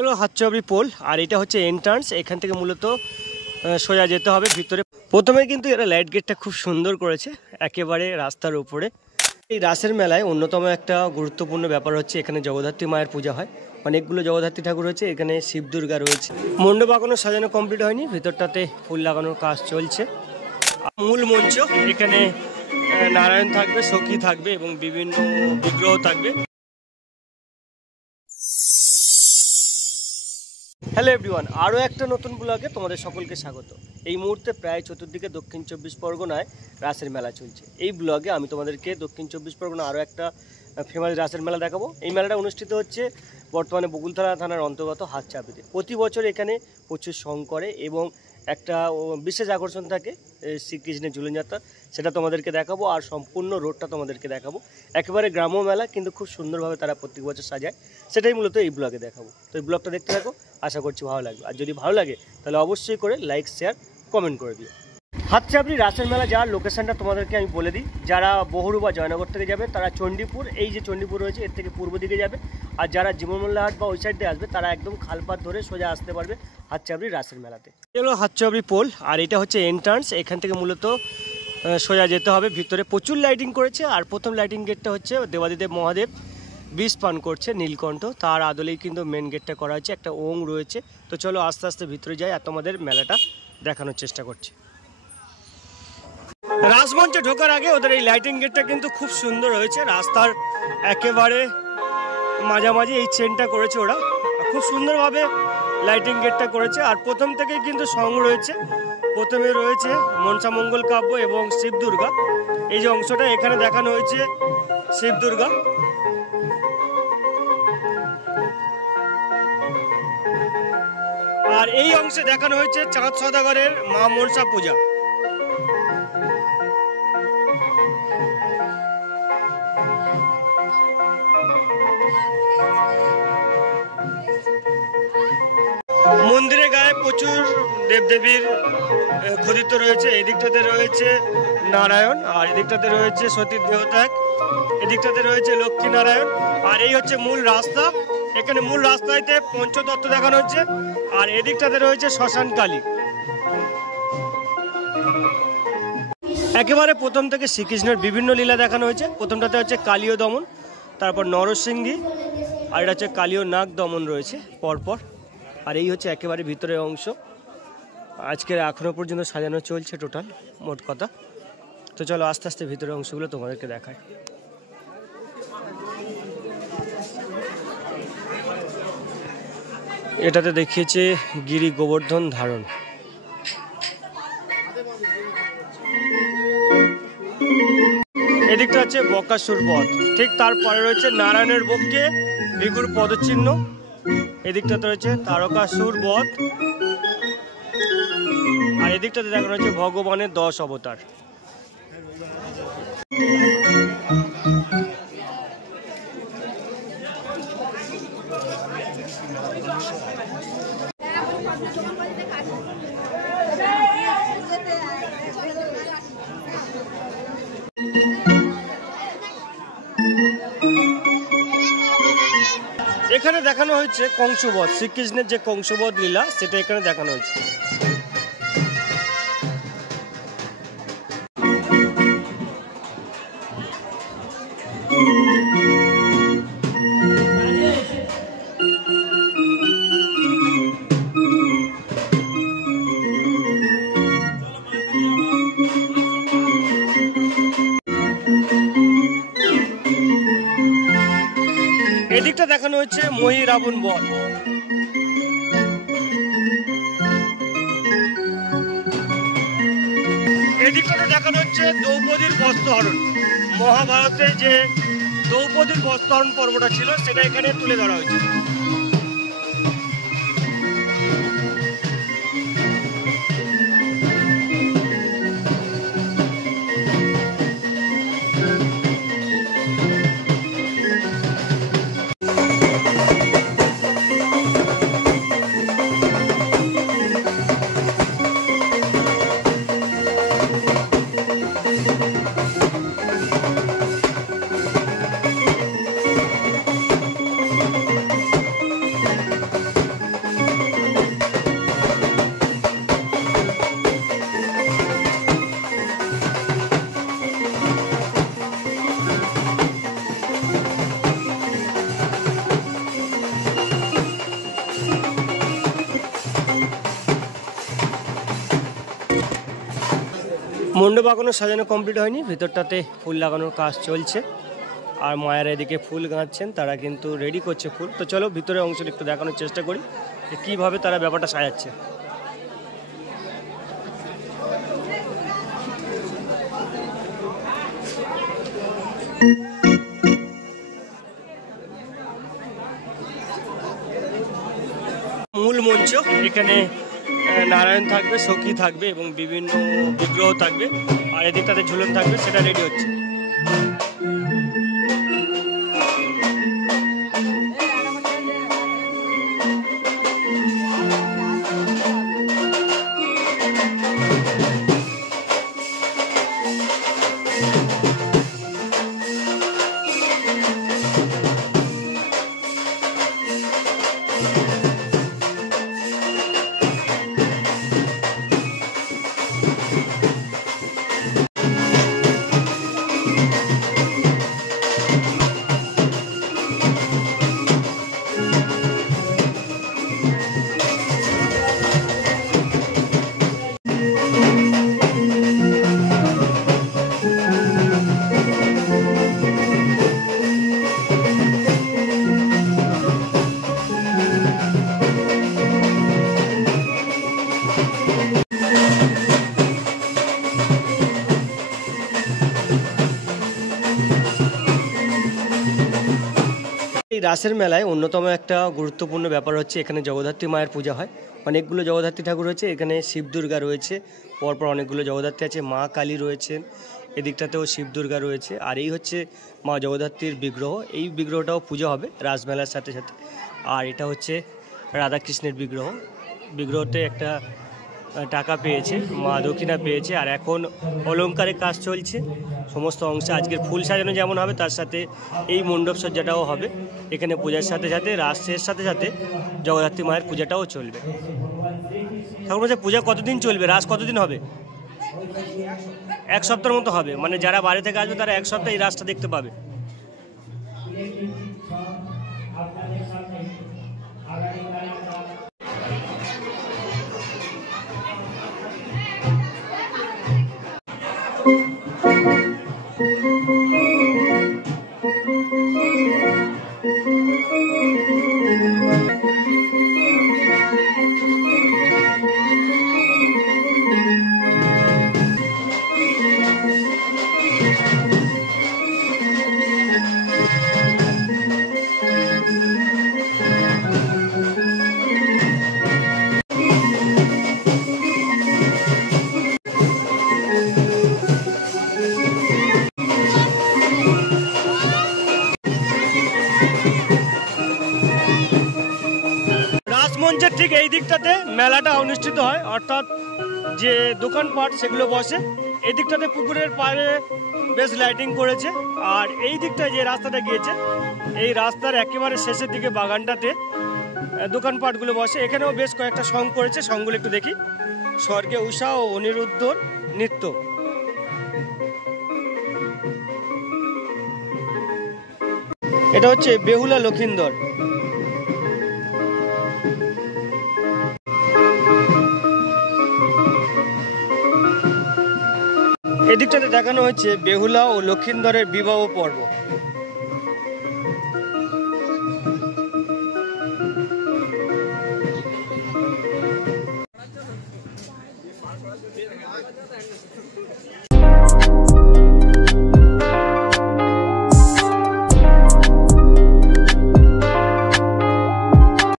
হলো হাতচাবড়ি পোল আর এটা হচ্ছে এন্ট্রান্স। এখান থেকে মূলত সোজা যেতে হবে ভিতরে। প্রথমে কিন্তু এরা লাইট গেটটা খুব সুন্দর করেছে একেবারে রাস্তার উপরে। এই রাসের মেলায় অন্যতম একটা গুরুত্বপূর্ণ ব্যাপার হচ্ছে এখানে জগদ্ধাত্রী মায়ের পূজা হয়। অনেকগুলো জগদ্ধাত্রী ঠাকুর রয়েছে, এখানে শিব দুর্গা রয়েছে। মণ্ডপ এখনো সাজানো কমপ্লিট হয়নি, ভিতরটাতে ফুল লাগানোর কাজ চলছে। মূল মঞ্চ, এখানে নারায়ণ থাকবে, সখী থাকবে এবং বিভিন্ন বিগ্রহ থাকবে। হ্যালো এভরিওয়ান, আরও একটা নতুন ব্লগে তোমাদের সকলকে স্বাগত। এই মুহূর্তে প্রায় চতুর্দিকে দক্ষিণ চব্বিশ পরগনায় রাসের মেলা চলছে। এই ব্লগে আমি তোমাদেরকে দক্ষিণ চব্বিশ পরগনা আরও একটা ফেমাস রাসের মেলা দেখাবো। এই মেলাটা অনুষ্ঠিত হচ্ছে বর্তমানে বকুলতলা থানার অন্তর্গত হাতচাবড়িতে। প্রতি বছর এখানে প্রচুর সং করে এবং একটা বিশেষ আকর্ষণ থাকে শ্রীকৃষ্ণের ঝুলনযাত্রা, সেটা তোমাদেরকে দেখাবো। আর সম্পূর্ণ রোডটা তোমাদেরকে দেখাবো। একেবারে গ্রাম্য মেলা, কিন্তু খুব সুন্দরভাবে তারা প্রত্যেক বছর সাজায়, সেটাই মূলত এই ব্লগে দেখাবো। তো এই ব্লগটা দেখতে থাকো, আশা করছি ভালো লাগবে। আর যদি ভালো লাগে তাহলে অবশ্যই করে লাইক, শেয়ার, কমেন্ট করে দিও। হাতচাবড়ি রাসের মেলা যাওয়ার লোকেশনটা তোমাদেরকে আমি বলে দিই। যারা বহরু বা জয়নগর থেকে যাবে তারা চণ্ডীপুর, এই যে চণ্ডীপুর রয়েছে এর থেকে পূর্ব দিকে যাবে। আর যারা জীবনমূল্যহাট বা ওই সাইড দিয়ে আসবে তারা একদম খালপাত ধরে সোজা আসতে পারবে হাতচাবড়ি রাসের মেলাতে। এগুলো হাতচাবড়ি পোল আর এটা হচ্ছে এন্ট্রান্স। এখান থেকে মূলত সোজা যেতে হবে ভিতরে। প্রচুর লাইটিং করেছে। আর প্রথম লাইটিং গেটটা হচ্ছে দেবাদিদেব মহাদেব বিষ পান করছে নীলকণ্ঠ, তার আদলেই কিন্তু মেন গেটটা করা হয়েছে। একটা ওং রয়েছে। তো চলো আস্তে আস্তে ভিতরে যাই আর তোমাদের মেলাটা দেখানোর চেষ্টা করছি। রাসমঞ্চে ঢোকার আগে ওদের এই লাইটিং গেটটা কিন্তু খুব সুন্দর হয়েছে। রাস্তার একেবারে মাঝামাঝি এই চেনটা করেছে ওরা, খুব সুন্দরভাবে লাইটিং গেটটা করেছে। আর প্রথম থেকেই কিন্তু সং রয়েছে। প্রথমে রয়েছে মনসা মঙ্গল কাব্য এবং শিব দুর্গা। এই যে অংশটা এখানে দেখানো হয়েছে শিব দুর্গা। আর এই অংশে দেখানো হয়েছে চাঁদ সওদাগরের মা মনসা পূজা। মন্দিরের গায়ে প্রচুর দেবদেবীর খোদিত রয়েছে। এদিকটাতে রয়েছে নারায়ণ, আর এদিকটাতে রয়েছে সতীর দেহত্যাগ, এদিকটাতে রয়েছে লক্ষ্মী নারায়ণ। আর এই হচ্ছে মূল রাস্তা। এখানে মূল রাস্তাতে পঞ্চতত্ত্ব দেখানো হচ্ছে। আর এদিকটাতে রয়েছে শ্মশান কালী। একেবারে প্রথম থেকে শ্রীকৃষ্ণের বিভিন্ন লীলা দেখানো হয়েছে। প্রথমটাতে হচ্ছে কালীয় দমন, তারপর নরসিংহী, আর এটা হচ্ছে কালীয় নাগ দমন রয়েছে পরপর। আর এই হচ্ছে একেবারে ভিতরের অংশ। আজকের এখনো পর্যন্ত সাজানো চলছে টোটাল মোট কথা। তো চলো আস্তে আস্তে ভিতরের অংশগুলো তোমাদেরকে দেখায়। এটাতে দেখিয়েছে গিরি গোবর্ধন ধারণ। এদিকটা হচ্ছে বকাসুর বধ, ঠিক তারপরে রয়েছে নারায়ণের বক্ষে ভিগুর পদচিহ্ন। এদিকটাতে রয়েছে তারকাসুর বধ। আর এদিকটাতে দেখানো হচ্ছে ভগবানের 10 অবতার। এখানে দেখানো হয়েছে কংসবধ, শ্রীকৃষ্ণের যে কংসবধ লীলা সেটা এখানে দেখানো হয়েছে। এদিকটা দেখানো হচ্ছে মহি রাবণ বধ। এদিকটাতে দেখানো হচ্ছে দ্রৌপদীর বস্ত্রহরণ। মহাভারতে যে দ্রৌপদীর বস্ত্রহরণ পর্বটা ছিল সেটা এখানে তুলে ধরা হয়েছে। মণ্ডপ এখনো সাজানো কমপ্লিট হয়নি, ভিতরটাতে ফুল লাগানোর কাজ চলছে। আর মায়েরা এদিকে ফুল গাঁচ্ছেন, তারা কিন্তু রেডি করছে ফুল। তো চলো ভিতরের অংশটা একটু দেখানোর চেষ্টা করি যে কীভাবে তারা ব্যাপারটা সাজাচ্ছে। মূল মঞ্চ, এখানে নারায়ণ থাকবে, সখী থাকবে এবং বিভিন্ন বিগ্রহ থাকবে। আর এদিকটাতে ঝুলন থাকবে, সেটা রেডি হচ্ছে। এই রাসের মেলায় অন্যতম একটা গুরুত্বপূর্ণ ব্যাপার হচ্ছে এখানে জগদ্ধাত্রী মায়ের পূজা হয়। অনেকগুলো জগদ্ধাত্রী ঠাকুর রয়েছে, এখানে শিব দুর্গা রয়েছে, পরপর অনেকগুলো জগদ্ধাত্রী আছে, মা কালী রয়েছেন, এদিকটাতেও শিব দুর্গা রয়েছে। আর এই হচ্ছে মা জগদ্ধাত্রীর বিগ্রহ, এই বিগ্রহটাও পুজো হবে রাসমেলার সাথে সাথে। আর এটা হচ্ছে রাধাকৃষ্ণের বিগ্রহ, বিগ্রহতে একটা টাকা পেয়েছে, মা দক্ষিণা পেয়েছে। আর এখন অলঙ্কারের কাজ চলছে সমস্ত অংশে। আজকের ফুল সাজানো যেমন হবে, তার সাথে এই মণ্ডপ সজ্জাটাও হবে। এখানে পূজার সাথে সাথে রাসের সাথে সাথে জগদ্ধাত্রী মায়ের পূজাটাও চলবে। ঠাকুর বলছে পূজা কতদিন চলবে, রাস কতদিন হবে? 1 সপ্তাহের মতো হবে, মানে যারা বাইরে থেকে আসবে তারা 1 সপ্তাহ এই রাসটা দেখতে পাবে। রাসমঞ্চের ঠিক এই দিকটাতে মেলাটা অনুষ্ঠিত হয়, অর্থাৎ যে দোকানপাট সেগুলো বসে। এই দিকটাতে পুকুরের পাড়ে বেশ লাইটিং করেছে। আর এই দিকটায় যে রাস্তাটা গিয়েছে, এই রাস্তার একেবারে শেষের দিকে বাগানটাতে দোকানপাটগুলো বসে। এখানেও বেশ কয়েকটা সং করেছে, সংগুলো একটু দেখি। স্বর্গে উষা ও অনিরুদ্ধর নৃত্য। এটা হচ্ছে বেহুলা লক্ষিন্দর। এদিকটাতে দেখানো হচ্ছে বেহুলা ও লক্ষিন্দরের বিবাহ পর্ব।